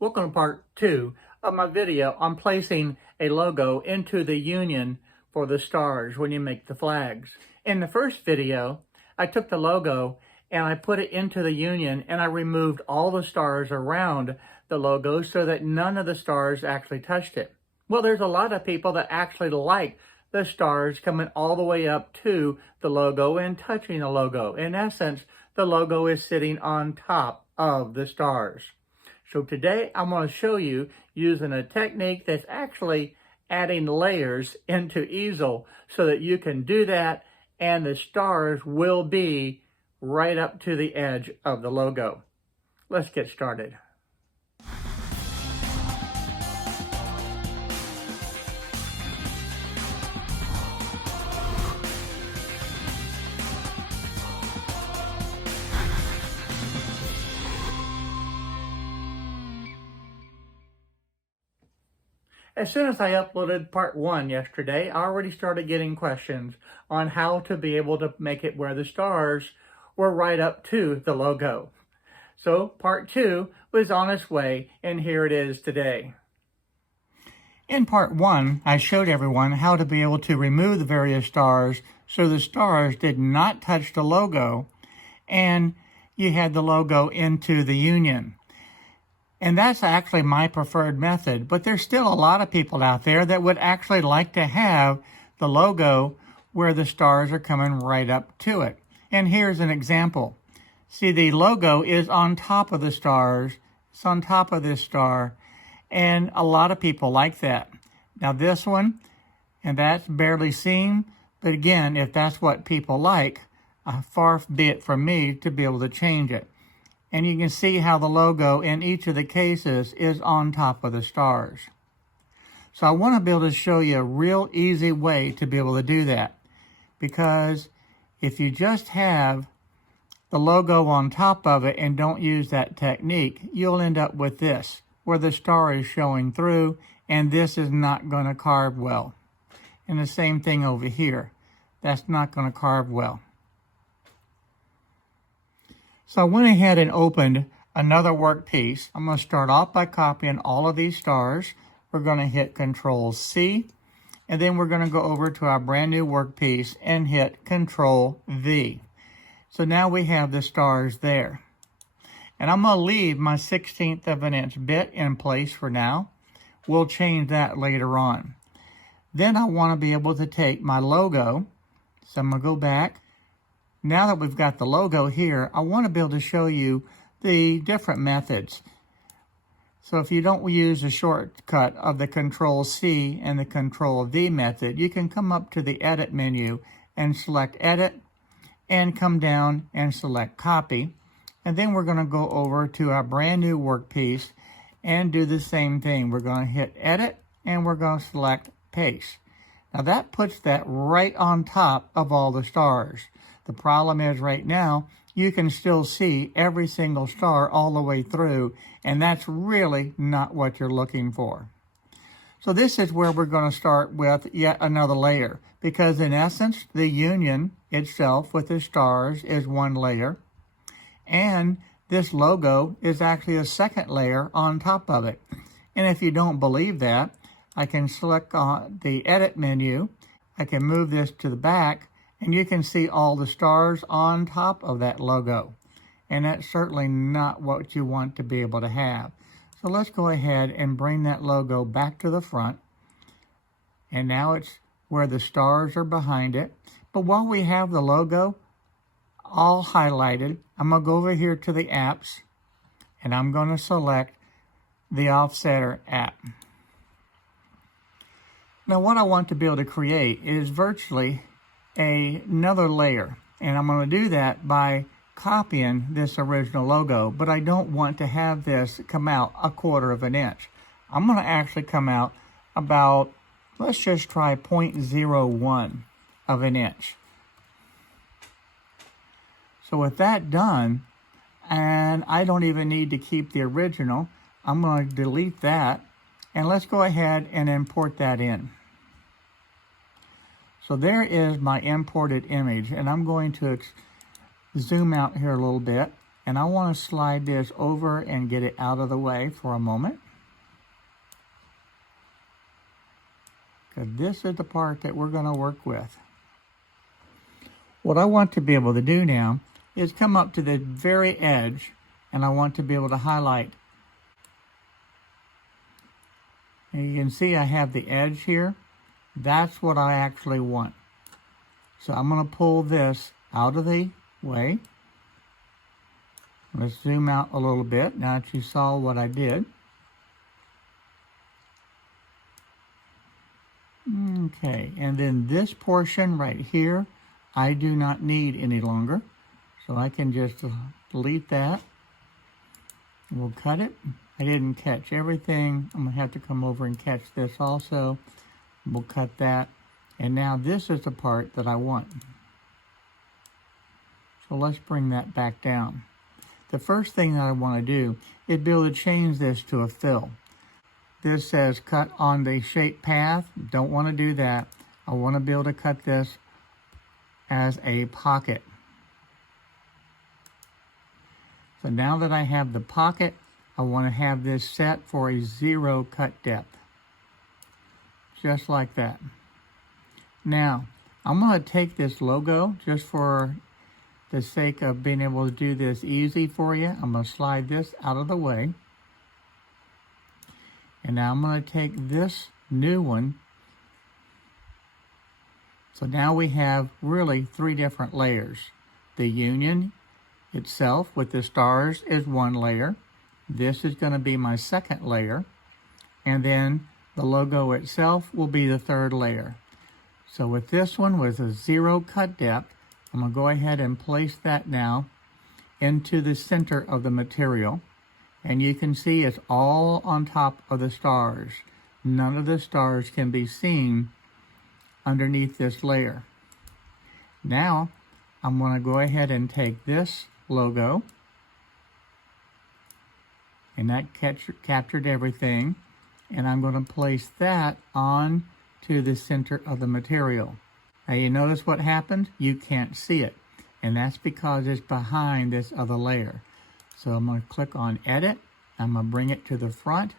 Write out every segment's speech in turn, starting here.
Welcome to part 2 of my video on placing a logo into the union for the stars when you make the flags. In the first video, I took the logo and I put it into the union and I removed all the stars around the logo so that none of the stars actually touched it. Well, there's a lot of people that actually like the stars coming all the way up to the logo and touching the logo. In essence, the logo is sitting on top of the stars. So today I'm going to show you using a technique that's actually adding layers into Easel so that you can do that and the stars will be right up to the edge of the logo. Let's get started. As soon as I uploaded part 1 yesterday, I already started getting questions on how to be able to make it where the stars were right up to the logo. So part 2 was on its way, and here it is today. In part 1, I showed everyone how to be able to remove the various stars so the stars did not touch the logo, and you had the logo into the union. And that's actually my preferred method, but there's still a lot of people out there that would actually like to have the logo where the stars are coming right up to it. And here's an example. See, the logo is on top of the stars. It's on top of this star, and a lot of people like that. Now this one, and that's barely seen, but again, if that's what people like, far be it from me to be able to change it. And you can see how the logo in each of the cases is on top of the stars. So I want to be able to show you a real easy way to be able to do that. Because if you just have the logo on top of it and don't use that technique, you'll end up with this, where the star is showing through, and this is not going to carve well. And the same thing over here. That's not going to carve well. So I went ahead and opened another workpiece. I'm going to start off by copying all of these stars. We're going to hit Control C, and then we're going to go over to our brand new workpiece and hit Control V. So now we have the stars there. And I'm going to leave my 1/16 of an inch bit in place for now. We'll change that later on. Then I want to be able to take my logo. So I'm going to go back. Now that we've got the logo here, I want to be able to show you the different methods. So if you don't use a shortcut of the Control C and the Control V method, you can come up to the Edit menu and select Edit and come down and select Copy. And then we're going to go over to our brand new workpiece and do the same thing. We're going to hit Edit and we're going to select Paste. Now that puts that right on top of all the stars. The problem is right now, you can still see every single star all the way through, and that's really not what you're looking for. So this is where we're going to start with yet another layer, because in essence, the union itself with the stars is one layer, and this logo is actually a second layer on top of it. And if you don't believe that, I can select the Edit menu, I can move this to the back, and you can see all the stars on top of that logo. And that's certainly not what you want to be able to have. So let's go ahead and bring that logo back to the front. And now it's where the stars are behind it. But while we have the logo all highlighted, I'm going to go over here to the apps, and I'm going to select the Offsetter app. Now what I want to be able to create is virtually another layer, and I'm going to do that by copying this original logo, but I don't want to have this come out 1/4 of an inch. I'm going to actually come out about, let's just try 0.01 of an inch. So with that done, and I don't even need to keep the original, I'm going to delete that, and let's go ahead and import that in. So there is my imported image, and I'm going to zoom out here a little bit, And I want to slide this over and get it out of the way for a moment. Because this is the part that we're going to work with. What I want to be able to do now is come up to the very edge, and I want to be able to highlight. And you can see I have the edge here. That's what I actually want. So I'm going to pull this out of the way. Let's zoom out a little bit now that you saw what I did. Okay, and then this portion right here, I do not need any longer. So I can just delete that. We'll cut it. I didn't catch everything. I'm going to have to come over and catch this also. We'll cut that. And now this is the part that I want. So let's bring that back down. The first thing that I want to do is be able to change this to a fill. This says cut on the shape path. Don't want to do that. I want to be able to cut this as a pocket. So now that I have the pocket, I want to have this set for a 0 cut depth. Just like that. Now, I'm going to take this logo just for the sake of being able to do this easy for you. I'm going to slide this out of the way. And now I'm going to take this new one. So now we have really 3 different layers. The union itself with the stars is 1 layer. This is going to be my 2nd layer. And then the logo itself will be the 3rd layer. So with this one with a 0 cut depth, I'm going to go ahead and place that now into the center of the material. And you can see it's all on top of the stars. None of the stars can be seen underneath this layer. Now, I'm going to go ahead and take this logo, and that captured everything, and I'm going to place that on to the center of the material. Now you notice what happened? You can't see it, and that's because it's behind this other layer. So I'm going to click on Edit, I'm going to bring it to the front,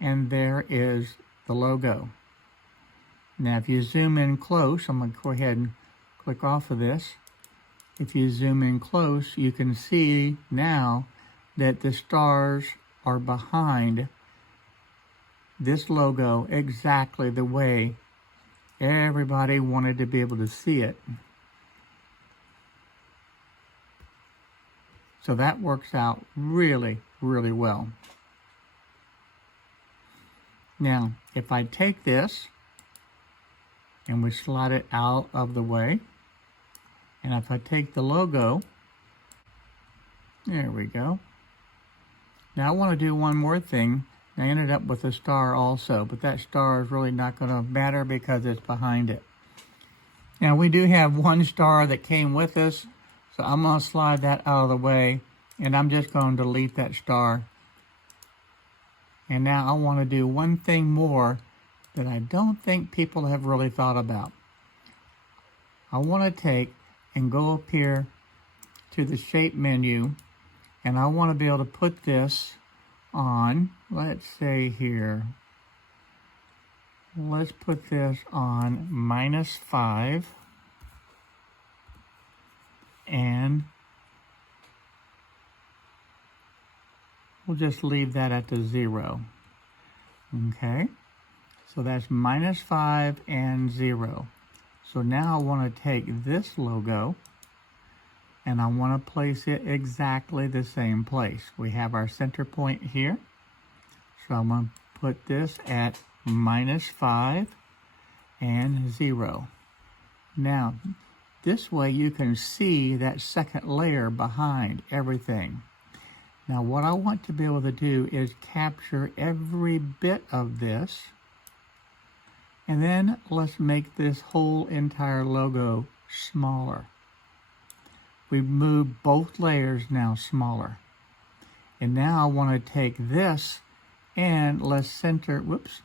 and there is the logo. Now if you zoom in close, I'm going to go ahead and click off of this. If you zoom in close, you can see now that the stars are behind this logo exactly the way everybody wanted to be able to see it. So that works out really, really well. Now, if I take this and we slide it out of the way, and if I take the logo, there we go. Now I want to do one more thing. I ended up with a star also, but that star is really not going to matter because it's behind it. Now we do have one star that came with us, so I'm going to slide that out of the way, and I'm just going to delete that star. And now I want to do one thing more that I don't think people have really thought about. I want to take and go up here to the shape menu, and I want to be able to put this on, let's say here, let's put this on -5, and we'll just leave that at the 0. Okay, so that's -5 and 0. So now I want to take this logo and I want to place it exactly the same place. We have our center point here. So I'm going to put this at -5 and 0. Now, this way you can see that second layer behind everything. Now, what I want to be able to do is capture every bit of this. And then let's make this whole entire logo smaller. We've moved both layers now smaller. And now I want to take this and let's center, whoops.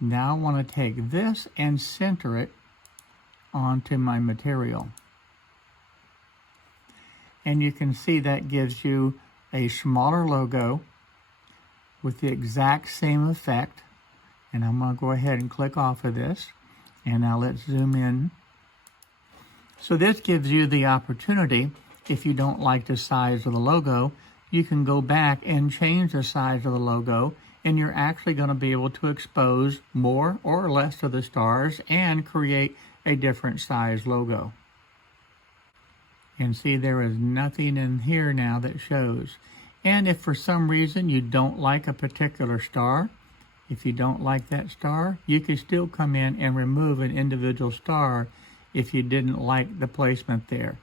Now I want to take this and center it onto my material. And you can see that gives you a smaller logo with the exact same effect. And I'm going to go ahead and click off of this. And now let's zoom in. So this gives you the opportunity, if you don't like the size of the logo, you can go back and change the size of the logo, and you're actually going to be able to expose more or less of the stars and create a different size logo. And see, there is nothing in here now that shows. And if for some reason you don't like a particular star, if you don't like that star, you can still come in and remove an individual star if you didn't like the placement there.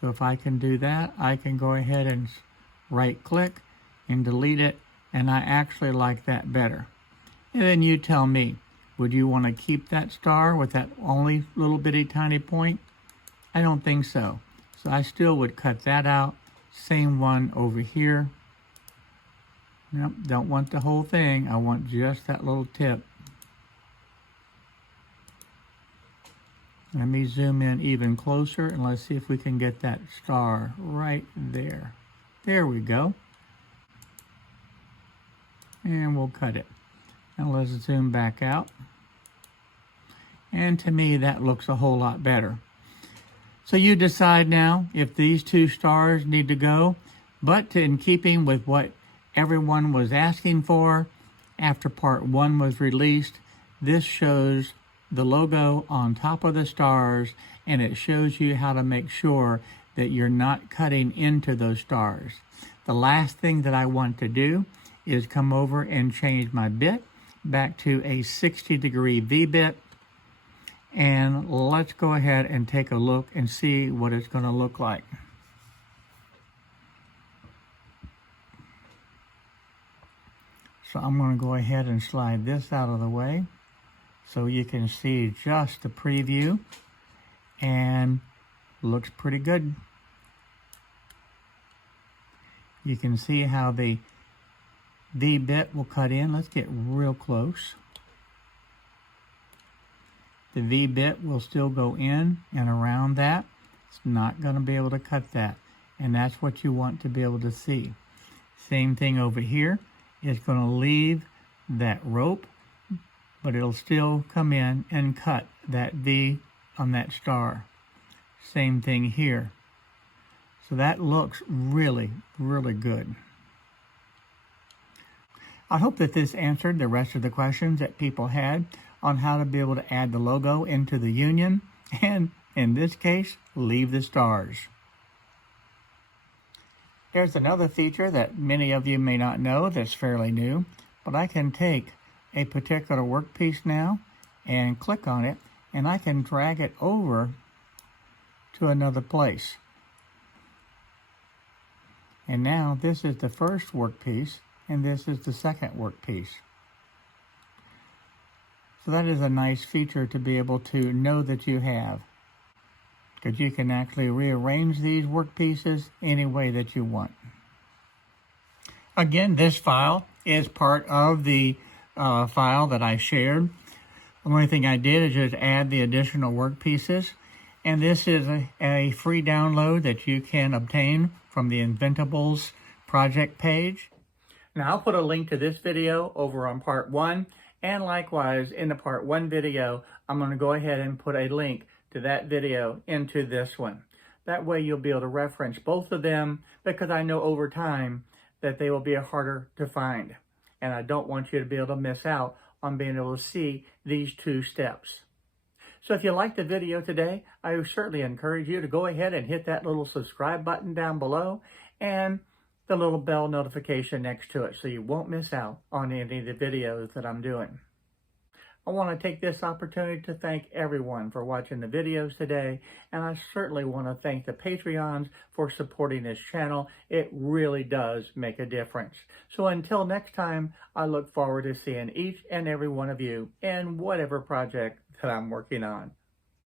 So if I can do that, I can go ahead and right click and delete it, and I actually like that better. And then you tell me, would you want to keep that star with that only little bitty tiny point? I don't think so. So I still would cut that out. Same one over here. Nope, don't want the whole thing. I want just that little tip. Let me zoom in even closer and let's see if we can get that star right there. There we go. And we'll cut it. Now let's zoom back out. And to me, that looks a whole lot better. So you decide now if these two stars need to go, but in keeping with what everyone was asking for after part 1 was released, this shows the logo on top of the stars, and it shows you how to make sure that you're not cutting into those stars. The last thing that I want to do is come over and change my bit back to a 60-degree V-bit. And let's go ahead and take a look and see what it's going to look like. So I'm going to go ahead and slide this out of the way so you can see just the preview, and looks pretty good. You can see how the V-bit will cut in. Let's get real close. The V-bit will still go in and around that. It's not going to be able to cut that. And that's what you want to be able to see. Same thing over here. It's going to leave that rope, but it'll still come in and cut that V on that star. Same thing here. So that looks really, really good. I hope that this answered the rest of the questions that people had on how to be able to add the logo into the Union, and in this case, leave the stars. Here's another feature that many of you may not know that's fairly new, but I can take a particular workpiece now and click on it, and I can drag it over to another place. And now this is the first workpiece, and this is the second workpiece. So that is a nice feature to be able to know that you have, because you can actually rearrange these work pieces any way that you want. Again, this file is part of the file that I shared. The only thing I did is just add the additional work pieces, and this is a free download that you can obtain from the Inventables project page. Now I'll put a link to this video over on part 1. And likewise, in the part 1 video, I'm going to go ahead and put a link to that video into this one. That way you'll be able to reference both of them, because I know over time that they will be harder to find. And I don't want you to be able to miss out on being able to see these 2 steps. So if you liked the video today, I certainly encourage you to go ahead and hit that little subscribe button down below and the little bell notification next to it so you won't miss out on any of the videos that I'm doing. I want to take this opportunity to thank everyone for watching the videos today, and I certainly want to thank the Patreons for supporting this channel. It really does make a difference. So until next time, I look forward to seeing each and every one of you in whatever project that I'm working on.